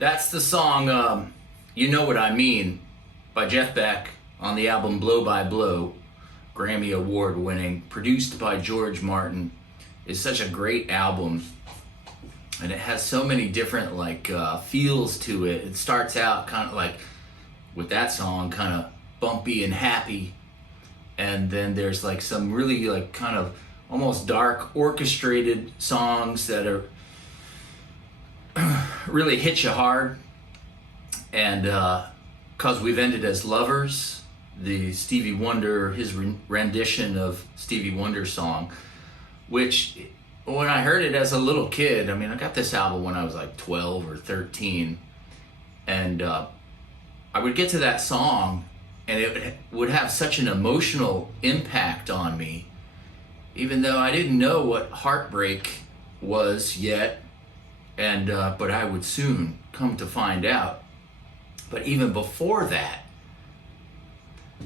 That's the song You Know What I Mean by Jeff Beck on the album Blow by Blow, Grammy Award winning, produced by George Martin. It's such a great album, and it has so many different feels to it. It starts out kind of like with that song, kind of bumpy and happy, and then there's like some really like kind of almost dark orchestrated songs that are really hit you hard. And Cause We've Ended as Lovers, the Stevie Wonder, his rendition of Stevie Wonder's song, which when I heard it as a little kid, I mean, I got this album when I was like 12 or 13, and I would get to that song and it would have such an emotional impact on me, even though I didn't know what heartbreak was yet. And but I would soon come to find out. But even before that,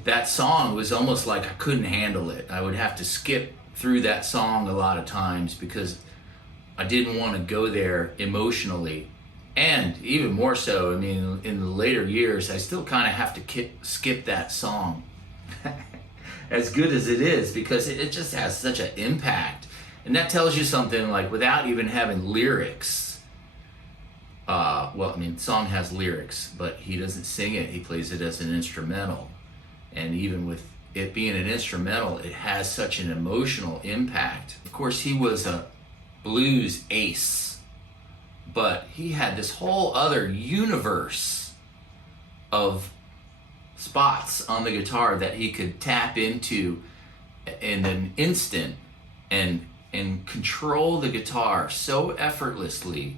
that song was almost like I couldn't handle it. I would have to skip through that song a lot of times because I didn't want to go there emotionally. And even more so, I mean, in the later years, I still kind of have to skip that song. As good as it is, because it just has such an impact. And that tells you something, like, without even having lyrics. Well, I mean, the song has lyrics, but he doesn't sing it. He plays it as an instrumental. And even with it being an instrumental, it has such an emotional impact. Of course, he was a blues ace, but he had this whole other universe of spots on the guitar that he could tap into in an instant and control the guitar so effortlessly.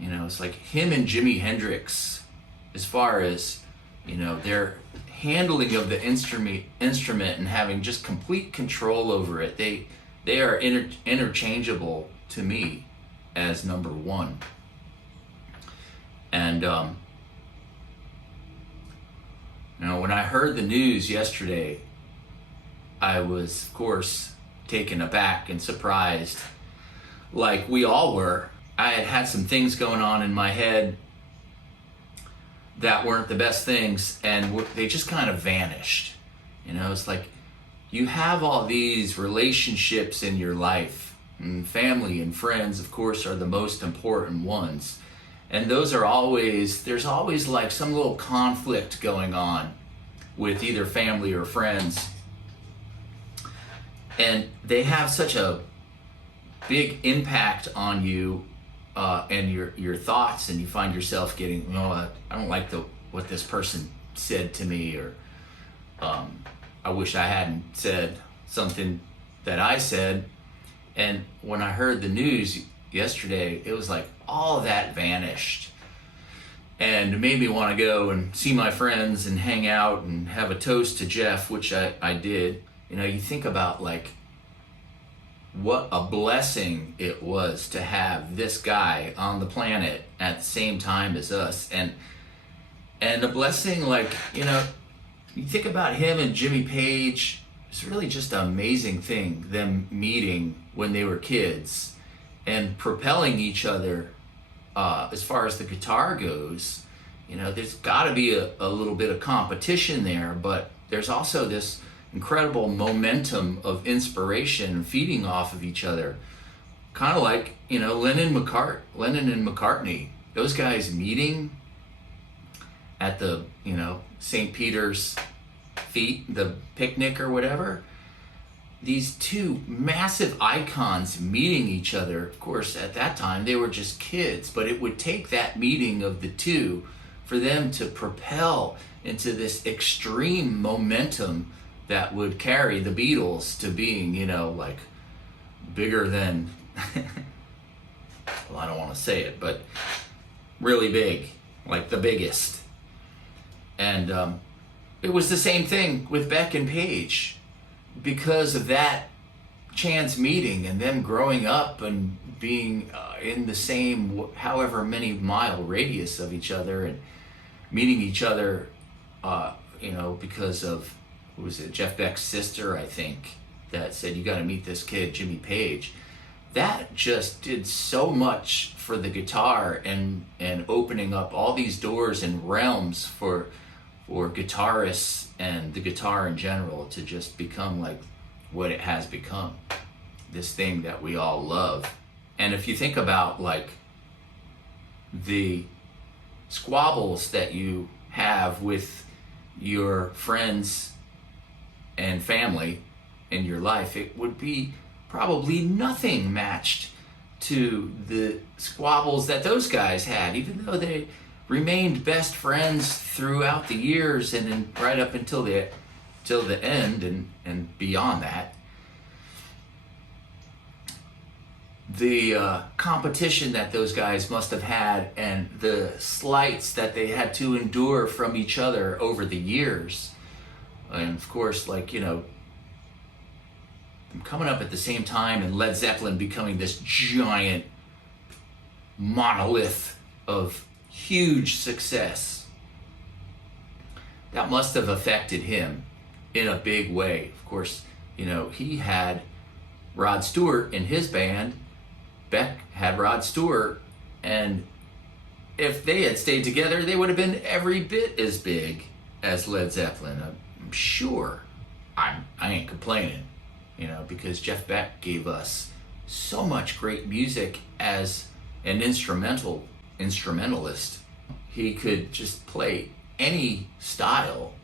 You know, it's like him and Jimi Hendrix, as far as, you know, their handling of the instrument and having just complete control over it. They are interchangeable to me as number one. And you know, when I heard the news yesterday, I was, of course, taken aback and surprised, like we all were. I had some things going on in my head that weren't the best things, and they just kind of vanished. You know, it's like you have all these relationships in your life, and family and friends, of course, are the most important ones. And those are always, there's always like some little conflict going on with either family or friends. And they have such a big impact on you and your thoughts, and you find yourself getting, I don't like what this person said to me, or I wish I hadn't said something that I said. And when I heard the news yesterday, it was like all of that vanished. And it made me want to go and see my friends and hang out and have a toast to Jeff, which I did. You know, you think about like what a blessing it was to have this guy on the planet at the same time as us. And a blessing, like, you know, you think about him and Jimmy Page, it's really just an amazing thing, them meeting when they were kids and propelling each other as far as the guitar goes. You know, there's got to be a little bit of competition there, but there's also this incredible momentum of inspiration feeding off of each other. Kind of like, you know, Lennon and McCartney, those guys meeting at the, you know, St. Peter's feet, the picnic or whatever. These two massive icons meeting each other. Of course, at that time, they were just kids, but it would take that meeting of the two for them to propel into this extreme momentum that would carry the Beatles to being, you know, like bigger than, well, I don't want to say it, but really big, like the biggest. And it was the same thing with Beck and Page. Because of that chance meeting and them growing up and being in the same however many mile radius of each other and meeting each other, you know, because of, who was it, Jeff Beck's sister, I think, that said, you got to meet this kid, Jimmy Page. That just did so much for the guitar and opening up all these doors and realms for guitarists and the guitar in general to just become like what it has become, this thing that we all love. And if you think about like the squabbles that you have with your friends and family in your life, it would be probably nothing matched to the squabbles that those guys had, even though they remained best friends throughout the years and right up until the end and beyond that. The competition that those guys must have had and the slights that they had to endure from each other over the years. And of course, like, you know, coming up at the same time and Led Zeppelin becoming this giant monolith of huge success. That must have affected him in a big way. Of course, you know, he had Rod Stewart in his band. Beck had Rod Stewart, and if they had stayed together, they would have been every bit as big as Led Zeppelin. I'm sure. I ain't complaining, you know, because Jeff Beck gave us so much great music as an instrumentalist. He could just play any style.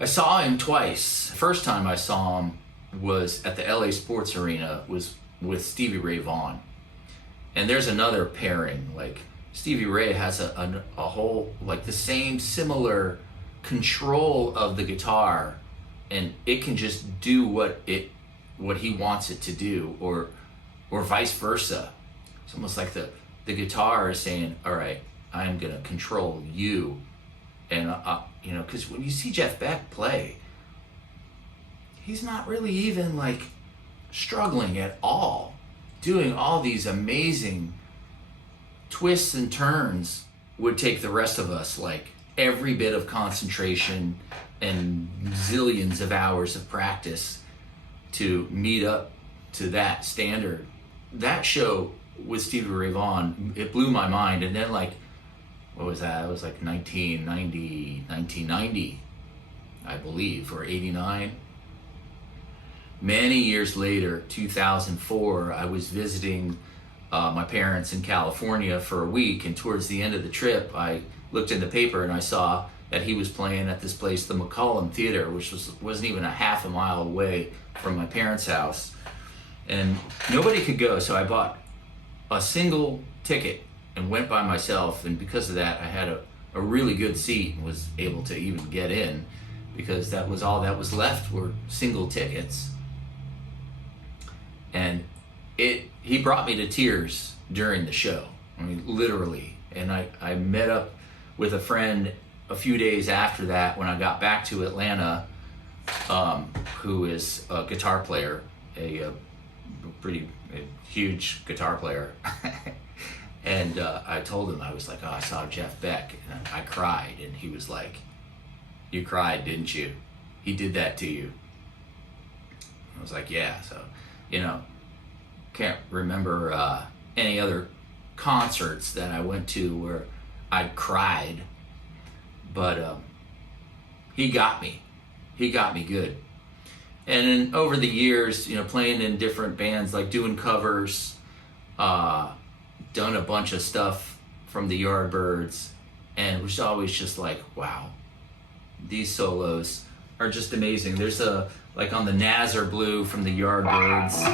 I saw him twice. The first time I saw him was at the LA Sports Arena, was with Stevie Ray Vaughan. And there's another pairing, like Stevie Ray has a whole, like the same similar control of the guitar, and it can just do what he wants it to do, or vice versa. It's almost like the guitar is saying, all right, I'm gonna control you. And you know, because when you see Jeff Beck play, he's not really even like struggling at all, doing all these amazing twists and turns. Would take the rest of us like every bit of concentration and zillions of hours of practice to meet up to that standard. That show with Stevie Ray Vaughan, it blew my mind. And then like what was that? It was like 1990, I believe, or 89. Many years later, 2004, I was visiting my parents in California for a week, and towards the end of the trip, I looked in the paper and I saw that he was playing at this place, the McCollum Theater, which wasn't even a half a mile away from my parents' house. And nobody could go, so I bought a single ticket and went by myself, and because of that, I had a really good seat and was able to even get in, because that was all that was left were single tickets. And he brought me to tears during the show, I mean, literally. And I met up with a friend a few days after that when I got back to Atlanta, who is a guitar player, a huge guitar player. And I told him, I was like, oh, I saw Jeff Beck, and I cried. And he was like, you cried, didn't you? He did that to you. I was like, yeah. So, can't remember any other concerts that I went to where I cried, but he got me good. And then over the years, playing in different bands, like doing covers, done a bunch of stuff from the Yardbirds, and it was always just like, wow, these solos are just amazing. There's like on the Nazar Blue from the Yardbirds.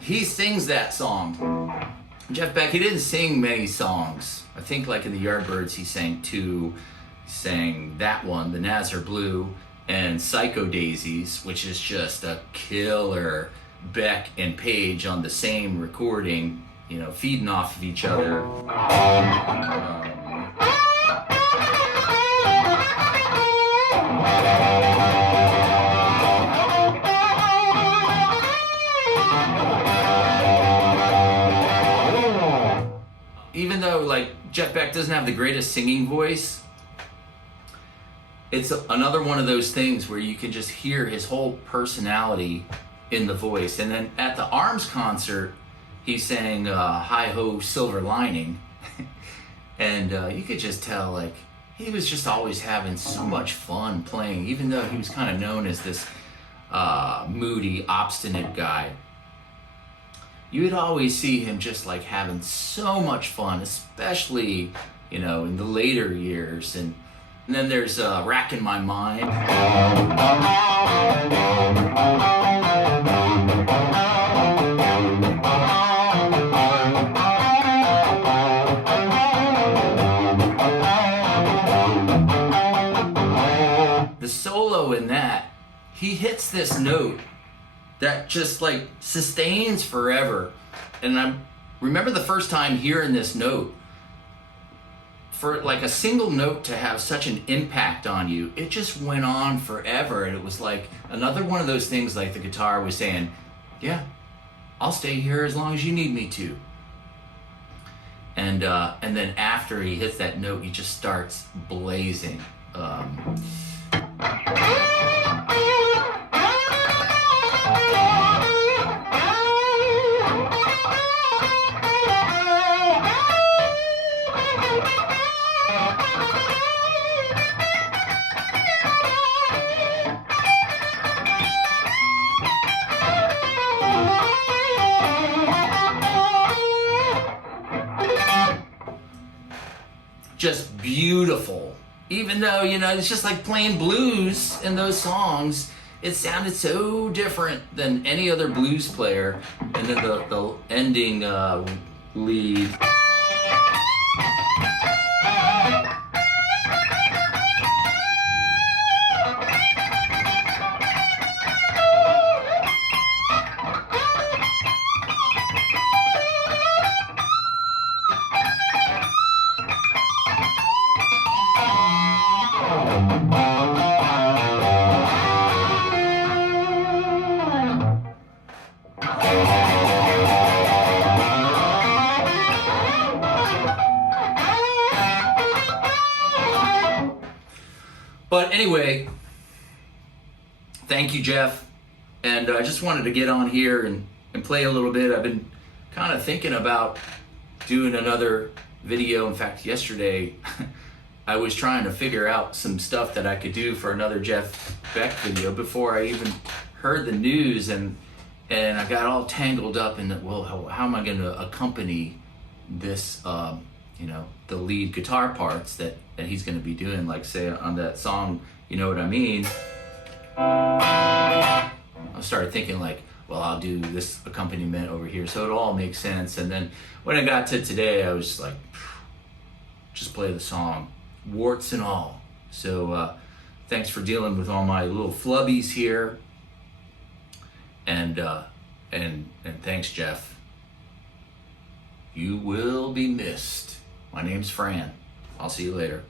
He sings that song. Jeff Beck, he didn't sing many songs. I think like in the Yardbirds he sang two. He sang that one, the Nazar Blue, and Psycho Daisies, which is just a killer. Beck and Page on the same recording, feeding off of each other. Even though like Jeff Beck doesn't have the greatest singing voice, it's another one of those things where you can just hear his whole personality in the voice. And then at the Arms concert, he sang Hi Ho Silver Lining. And you could just tell like he was just always having so much fun playing, even though he was kind of known as this moody, obstinate guy. You would always see him just like having so much fun, especially, in the later years. And then there's Racking My Mind. The solo in that, he hits this note that just like sustains forever. And I remember the first time hearing this note, for like a single note to have such an impact on you, it just went on forever. And it was like another one of those things, like the guitar was saying, yeah, I'll stay here as long as you need me to. And then after he hits that note, he just starts blazing. Just beautiful. Even though, it's just like playing blues in those songs, it sounded so different than any other blues player. And then the ending lead. But anyway, thank you, Jeff. And I just wanted to get on here and play a little bit. I've been kind of thinking about doing another video. In fact, yesterday I was trying to figure out some stuff that I could do for another Jeff Beck video before I even heard the news, and I got all tangled up in that. Well, how am I going to accompany this, the lead guitar parts that he's going to be doing, like say on that song, You Know What I Mean. I started thinking like, well, I'll do this accompaniment over here, so it all makes sense. And then when I got to today, I was just like, just play the song, warts and all. So thanks for dealing with all my little flubbies here, and thanks, Jeff. You will be missed. My name's Fran. I'll see you later.